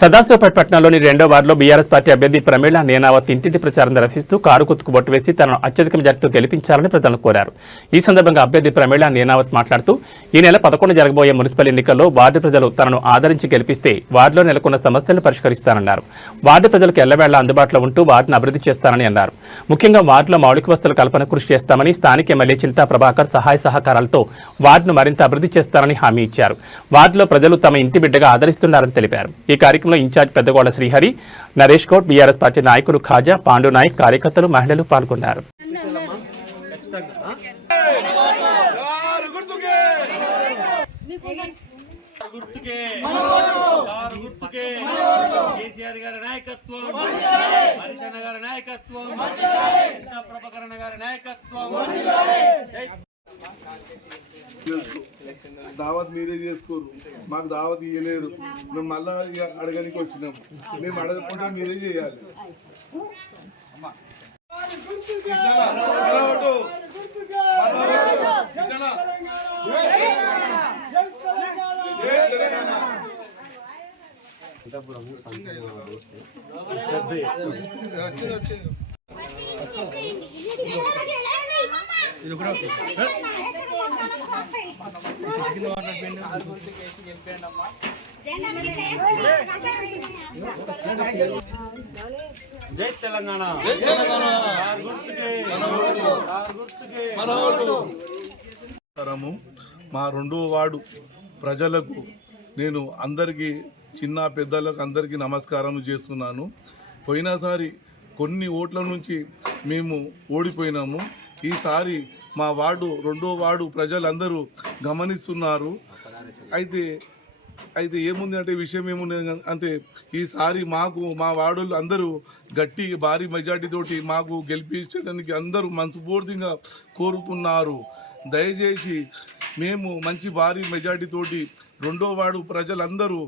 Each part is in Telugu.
సదాశివపేట పట్టణంలోని రెండో వార్డులో బీఆర్ఎస్ పార్టీ అభ్యర్థి ప్రమీళ నేనావత్ ఇంటింటి ప్రచారం నిర్వహిస్తూ కారు కొత్తుకు బొట్టు వేసి తనను అత్యధిక మెజార్టీతో గెలిపించాలని ప్రజలను కోరారు. ఈ సందర్భంగా అభ్యర్థి ప్రమీళ నేనావత్ మాట్లాడుతూ ఈ నెల పదకొండు జరగబోయే మున్సిపల్ ఎన్నికల్లో వార్డు ప్రజలు తనను ఆదరించి గెలిపిస్తే వార్డులో నెలకొన్న సమస్యలను పరిష్కరిస్తానన్నారు. వార్డు ప్రజలకు ఎల్లవేళ అందుబాటులో ఉంటూ వార్డును అభివృద్ధి చేస్తానని అన్నారు. ముఖ్యంగా వార్డులో మౌలిక వస్తువుల కల్పన కృషి చేస్తామని స్థానిక ఎమ్మెల్యే చింతా ప్రభాకర్ సహాయ సహకారాలతో వార్డును మరింత అభివృద్ధి చేస్తారని హామీ ఇచ్చారు. వార్డులో ప్రజలు తమ ఇంటి బిడ్డగా ఆదరిస్తున్నారని తెలిపారు. ఈ కార్యక్రమంలో in charge Peddagoda Srihari Naresh Goud BRS party నాయకులు ఖాజా పాండు నాయక్ కార్యకర్తలు మహిళలు పాల్గొన్నారు. కేసీఆర్ గారి నాయకత్వం హరిశన్న గారి నాయకత్వం ఇంతా ప్రభాకరణ గారి నాయకత్వం దావత్ మీరే చేసుకోరు. మాకు దావత్ ఇయ్యలేరు. మేము మళ్ళా ఇక అడగడానికి వచ్చినాం. మేము అడగకుండా మీరే చేయాలి. ఇది కూడా జై తెలంగాణ. జై తెలంగాణ. మా రెండో వార్డు ప్రజలకు నేను అందరికీ చిన్న పెద్దలకు అందరికీ నమస్కారం చేస్తున్నాను. పోయినసారి కొన్ని ఓట్ల నుంచి మేము ఓడిపోయినాము. ఈసారి మా వార్డు రెండో వార్డు ప్రజలందరూ గమనిస్తున్నారు. అయితే అయితే ఏముంది అంటే విషయం ఏముంది అంటే ఈసారి మాకు మా వార్డులు అందరూ గట్టి భారీ మెజార్టీతోటి మాకు గెలిపించడానికి అందరూ మనస్ఫూర్తిగా కోరుతున్నారు. దయచేసి మేము మంచి భారీ మెజార్టీతోటి రెండో వార్డు ప్రజలందరూ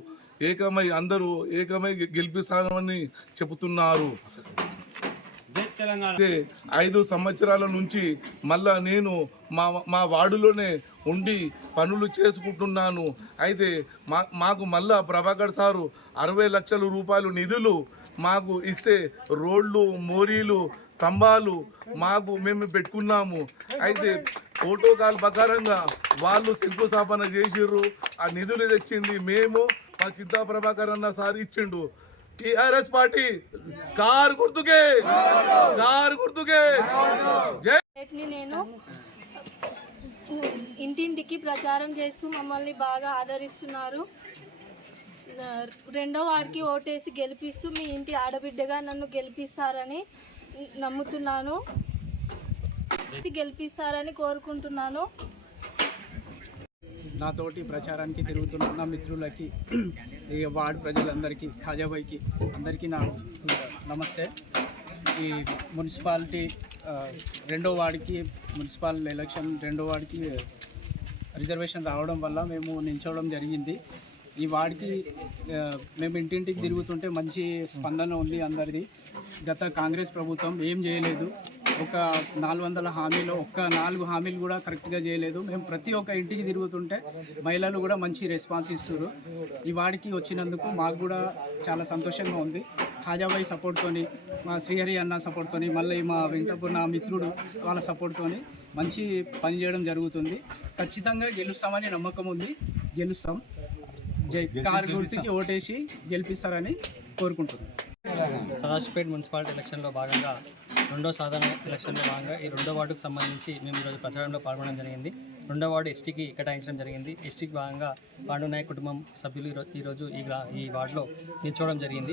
ఏకమై అందరూ ఏకమై గెలిపిస్తామని చెబుతున్నారు. ఐదు సంవత్సరాల నుంచి మళ్ళా నేను మా మా వార్డులోనే ఉండి పనులు చేసుకుంటున్నాను. అయితే మా మాకు మళ్ళా ప్రభాకర్ సారు అరవై లక్షల రూపాయలు నిధులు మాకు ఇస్తే రోడ్లు మోరీలు స్తంభాలు మాకు మేము పెట్టుకున్నాము. అయితే ప్రోటోకాల్ ప్రకారంగా వాళ్ళు శంకుస్థాపన చేసిర్రు. ఆ నిధులు తెచ్చింది మేము మా చింతా ప్రభాకర్ అన్న సార్ ఇచ్చిండు. TRS party. కారు గుర్తుకే. కారు గుర్తుకే. నేను ఇంటింటికి ప్రచారం చేస్తూ మమ్మల్ని బాగా ఆదరిస్తున్నారు. రెండో వాడికి ఓటేసి గెలిపిస్తూ మీ ఇంటి ఆడబిడ్డగా నన్ను గెలిపిస్తారని నమ్ముతున్నాను. గెలిపిస్తారని కోరుకుంటున్నాను. నాతోటి ప్రచారానికి తిరుగుతున్న నా మిత్రులకి ఈ వార్డు ప్రజలందరికీ ఖాజాబాయికి అందరికీ నా నమస్తే. ఈ మున్సిపాలిటీ రెండో వార్డుకి మున్సిపల్ ఎలక్షన్ రెండో వార్డుకి రిజర్వేషన్ రావడం వల్ల మేము నిల్చోవడం జరిగింది. ఈ వార్డుకి మేము ఇంటింటికి తిరుగుతుంటే మంచి స్పందన ఉంది అందరిది. గత కాంగ్రెస్ ప్రభుత్వం ఏం చేయలేదు. ఒక నాలుగు వందల హామీలో ఒక్క నాలుగు హామీలు కూడా కరెక్ట్గా చేయలేదు. మేము ప్రతి ఒక్క ఇంటికి తిరుగుతుంటే మహిళలు కూడా మంచి రెస్పాన్స్ ఇస్తారు ఈ వాడికి వచ్చినందుకు మాకు కూడా చాలా సంతోషంగా ఉంది. ఖాజాబాయి సపోర్ట్తోని మా శ్రీహరి అన్న సపోర్ట్తోని మళ్ళీ మా వెంకటపూర్ నా మిత్రుడు వాళ్ళ సపోర్ట్తోని మంచి పని చేయడం జరుగుతుంది. ఖచ్చితంగా గెలుస్తామని నమ్మకం ఉంది. గెలుస్తాం. జై కారు గుర్తుకి ఓటేసి గెలిపిస్తారని కోరుకుంటున్నాం. సదాశివపేట మున్సిపాలిటీ ఎలక్షన్లో భాగంగా రెండో సాధారణ ఎలక్షన్లో భాగంగా ఈ రెండో వార్డుకు సంబంధించి మేము ఈరోజు ప్రచారంలో పాల్గొనడం జరిగింది. రెండో వార్డు ఎస్టీకి కేటాయించడం జరిగింది. ఎస్టీకి భాగంగా పాండు నాయక్ కుటుంబం సభ్యులు ఈరోజు ఈ గ్రా- ఈ వార్డులో నిల్చోవడం జరిగింది.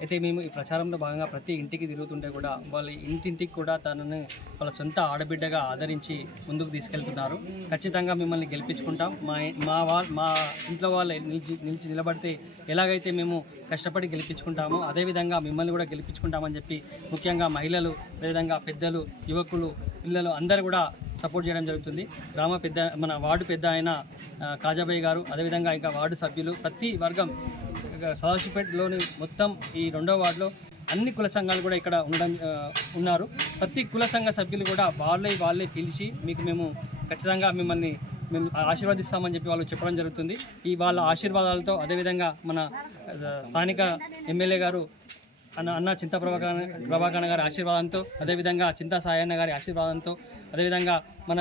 అయితే మేము ఈ ప్రచారంలో భాగంగా ప్రతి ఇంటికి తిరుగుతుంటే కూడా వాళ్ళ ఇంటింటికి కూడా తనని వాళ్ళ సొంత ఆడబిడ్డగా ఆదరించి ముందుకు తీసుకెళ్తున్నారు. ఖచ్చితంగా మిమ్మల్ని గెలిపించుకుంటాం. మా మా వాళ్ళ మా ఇంట్లో వాళ్ళే నిలిచి నిలిచి నిలబడితే ఎలాగైతే మేము కష్టపడి గెలిపించుకుంటామో అదేవిధంగా మిమ్మల్ని కూడా గెలిపించుకుంటామని చెప్పి ముఖ్యంగా మహిళలు అదేవిధంగా పెద్దలు యువకులు పిల్లలు అందరూ కూడా సపోర్ట్ చేయడం జరుగుతుంది. గ్రామ పెద్ద మన వార్డు పెద్ద ఆయన కాజాబాయి గారు అదేవిధంగా ఇంకా వార్డు సభ్యులు ప్రతి వర్గం సదాశివపేటలోని మొత్తం ఈ రెండో వార్డులో అన్ని కుల సంఘాలు కూడా ఇక్కడ ఉండడం ఉన్నారు. ప్రతి కుల సంఘ సభ్యులు కూడా వాళ్ళే వాళ్ళే పిలిచి మీకు మేము ఖచ్చితంగా మిమ్మల్ని మేము ఆశీర్వదిస్తామని చెప్పి వాళ్ళు చెప్పడం జరుగుతుంది. ఈ వాళ్ళ ఆశీర్వాదాలతో అదేవిధంగా మన స్థానిక ఎమ్మెల్యే గారు అన్న అన్న చింత ప్రభాకర్ ప్రభాకరణ గారి ఆశీర్వాదంతో అదేవిధంగా చింతా సాయన్న గారి ఆశీర్వాదంతో అదేవిధంగా మన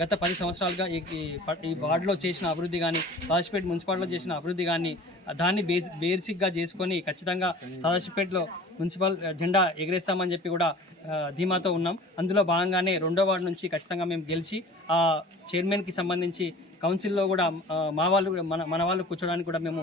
గత పది సంవత్సరాలుగా ఈ ఈ ప- ఈ వార్డులో చేసిన అభివృద్ధి కానీ సాదాశిపేట మున్సిపాలిటీలో చేసిన అభివృద్ధి కానీ దాన్ని బేస్ బేసిక్గా చేసుకొని ఖచ్చితంగా సాదాశిపేటలో మున్సిపల్ జెండా ఎగరేస్తామని చెప్పి కూడా ధీమాతో ఉన్నాం. అందులో భాగంగానే రెండో వార్డు నుంచి ఖచ్చితంగా మేము గెలిచి ఆ చైర్మన్కి సంబంధించి కౌన్సిల్లో కూడా మా వాళ్ళు మన మన వాళ్ళు కూర్చోడానికి కూడా మేము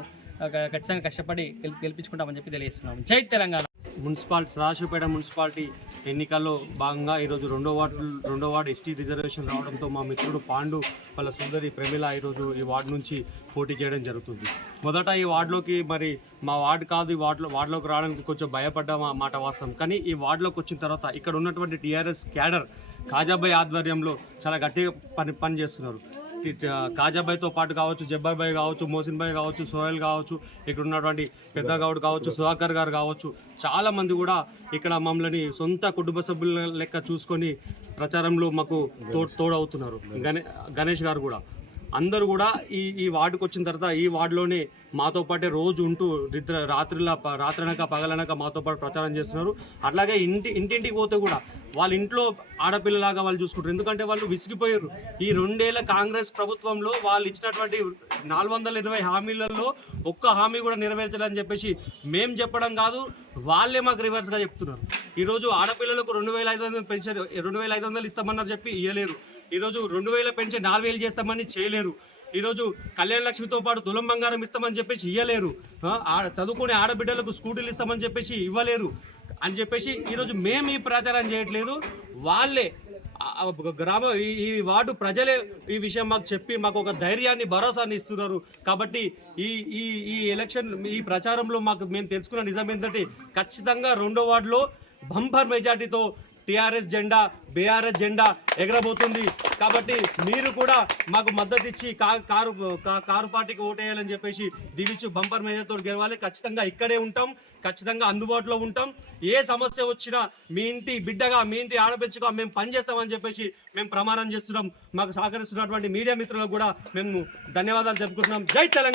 ఖచ్చితంగా కష్టపడి గెలి- గెలిపించుకుంటామని చెప్పి తెలియజేస్తున్నాం. జై తెలంగాణ! మున్సిపాలిటీ సదాశివపేట మున్సిపాలిటీ ఎన్నికల్లో భాగంగా ఈరోజు రెండో వార్డు రెండో వార్డు ఎస్టీ రిజర్వేషన్ రావడంతో మా మిత్రుడు పాండు వాళ్ళ సుందరి ప్రమిళ ఈరోజు ఈ వార్డు నుంచి పోటీ చేయడం జరుగుతుంది. మొదట ఈ వార్డులోకి మరి మా వార్డు కాదు ఈ వార్డులో వార్డులోకి రావడానికి కొంచెం భయపడ్డ మా మాట వాస్తవం. కానీ ఈ వార్డులోకి వచ్చిన తర్వాత ఇక్కడ ఉన్నటువంటి టీఆర్ఎస్ క్యాడర్ కాజాబాయ్ ఆధ్వర్యంలో చాలా గట్టిగా పని పని చేస్తున్నారు. కాజాబాయ్తో పాటు కావచ్చు జబ్బర్ భాయ్ కావచ్చు మోసిన్ భాయ్ కావచ్చు సోహెల్ కావచ్చు ఇక్కడ ఉన్నటువంటి పెద్ద గౌడ్ కావచ్చు సుధాకర్ గారు కావచ్చు చాలా మంది కూడా ఇక్కడ మమ్మల్ని సొంత కుటుంబ సభ్యుల లెక్క చూసుకొని ప్రచారంలో మాకు తోడు తోడవుతున్నారు. గణే గణేష్ గారు కూడా. అందరూ కూడా ఈ ఈ వార్డుకు వచ్చిన తర్వాత ఈ వార్డులోనే మాతో పాటే రోజు ఉంటూ నిద్ర రాత్రిలా రాత్రనక పగలనక మాతో పాటు ప్రచారం చేస్తున్నారు. అట్లాగే ఇంటి ఇంటింటికి పోతే కూడా వాళ్ళ ఇంట్లో ఆడపిల్లలాగా వాళ్ళు చూసుకుంటారు. ఎందుకంటే వాళ్ళు విసిగిపోయారు. ఈ రెండేళ్ళ కాంగ్రెస్ ప్రభుత్వంలో వాళ్ళు ఇచ్చినటువంటి నాలుగు వందల ఇరవై హామీలలో ఒక్క హామీ కూడా నెరవేర్చాలని చెప్పేసి మేం చెప్పడం కాదు వాళ్ళే మాకు రివర్స్గా చెప్తున్నారు. ఈరోజు ఆడపిల్లలకు రెండు వేల ఐదు వందలు పెన్షన్ రెండు వేల ఐదు వందలు ఇస్తామన్నారు చెప్పి ఇవ్వలేరు ఈరోజు రెండు వేల పెన్షన్ నాలుగు వేలు చేస్తామని చేయలేరు. ఈరోజు కళ్యాణ లక్ష్మితో పాటు తులం బంగారం ఇస్తామని చెప్పేసి ఇవ్వలేరు చదువుకునే ఆడబిడ్డలకు స్కూటీలు ఇస్తామని చెప్పేసి ఇవ్వలేరు. అని చెప్పేసి ఈరోజు మేము ఈ ప్రచారం చేయట్లేదు. వాళ్ళే గ్రామ ఈ ఈ వార్డు ప్రజలే ఈ విషయం మాకు చెప్పి మాకు ఒక ధైర్యాన్ని భరోసాని ఇస్తున్నారు. కాబట్టి ఈ ఈ ఈ ఎలక్షన్ ఈ ప్రచారంలో మాకు మేము తెలుసుకున్న నిజం ఏంటంటే ఖచ్చితంగా రెండో వార్డులో బంపర్ మెజార్టీతో టీఆర్ఎస్ జెండా బీఆర్ఎస్ జెండా ఎగరబోతుంది. కాబట్టి మీరు కూడా మాకు మద్దతు ఇచ్చి కారు కారు పార్టీకి ఓటేయాలని చెప్పేసి దీవిచ్చు బంపర్ మేజర్తో గెలవాలి. ఖచ్చితంగా ఇక్కడే ఉంటాం. ఖచ్చితంగా అందుబాటులో ఉంటాం. ఏ సమస్య వచ్చినా మీ ఇంటి బిడ్డగా మీ ఇంటి ఆడపిచ్చుగా మేము పనిచేస్తామని చెప్పేసి మేము ప్రమాణం చేస్తున్నాం. మాకు సహకరిస్తున్నటువంటి మీడియా మిత్రులకు కూడా మేము ధన్యవాదాలు చెప్పుకుంటున్నాం. జై తెలంగాణ!